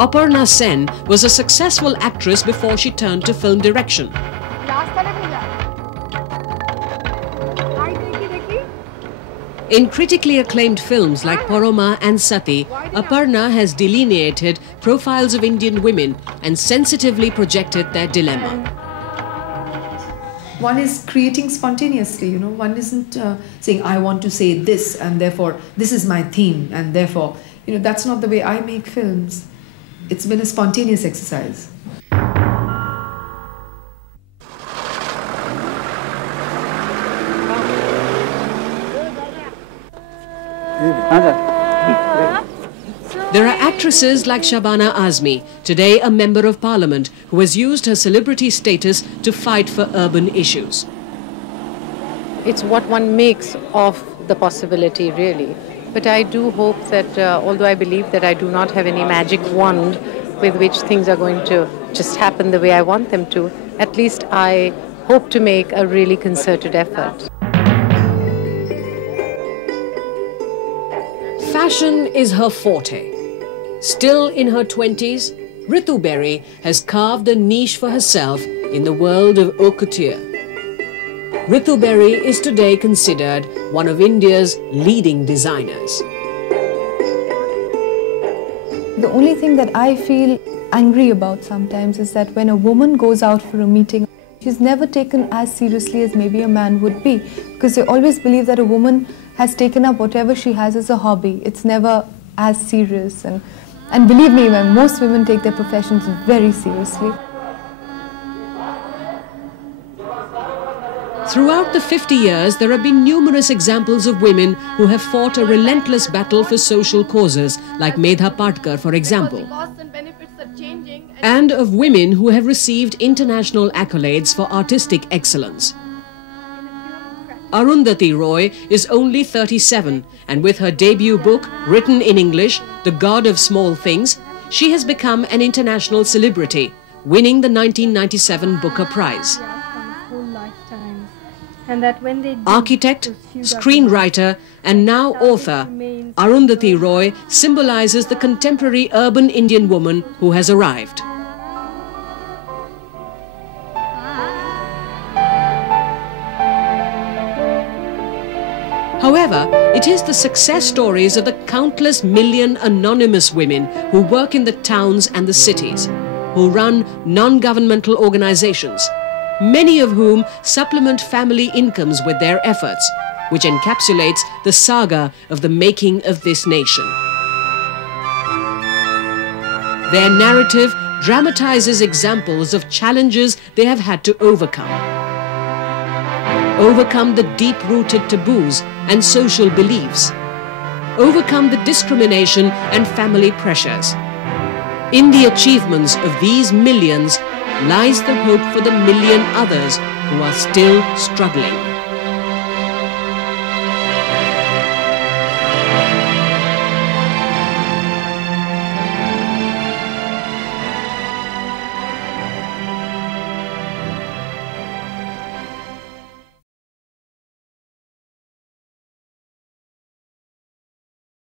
Aparna Sen was a successful actress before she turned to film direction. In critically acclaimed films like Paroma and Sati, Aparna has delineated profiles of Indian women and sensitively projected their dilemma. One is creating spontaneously, one isn't saying, I want to say this and therefore this is my theme and therefore, that's not the way I make films. It's been a spontaneous exercise. There are actresses like Shabana Azmi, today a member of parliament, who has used her celebrity status to fight for urban issues. It's what one makes of the possibility, really. But I do hope that, although I believe that I do not have any magic wand with which things are going to just happen the way I want them to, at least I hope to make a really concerted effort. Fashion is her forte. Still in her 20s, Ritu Berry has carved a niche for herself in the world of haute couture. Ritu Berry is today considered one of India's leading designers. The only thing that I feel angry about sometimes is that when a woman goes out for a meeting, she's never taken as seriously as maybe a man would be, because they always believe that a woman has taken up whatever she has as a hobby. It's never as serious, and believe me, most women take their professions very seriously. Throughout the 50 years, there have been numerous examples of women who have fought a relentless battle for social causes, like Medha Patkar, for example, and of women who have received international accolades for artistic excellence. Arundhati Roy is only 37, and with her debut book, written in English, The God of Small Things, she has become an international celebrity, winning the 1997 Booker Prize. Architect, screenwriter, and now author, Arundhati Roy symbolizes the contemporary urban Indian woman who has arrived. However, it is the success stories of the countless million anonymous women who work in the towns and the cities, who run non-governmental organizations, many of whom supplement family incomes with their efforts, which encapsulates the saga of the making of this nation. Their narrative dramatizes examples of challenges they have had to overcome. Overcome the deep-rooted taboos and social beliefs. Overcome the discrimination and family pressures. In the achievements of these millions lies the hope for the million others who are still struggling.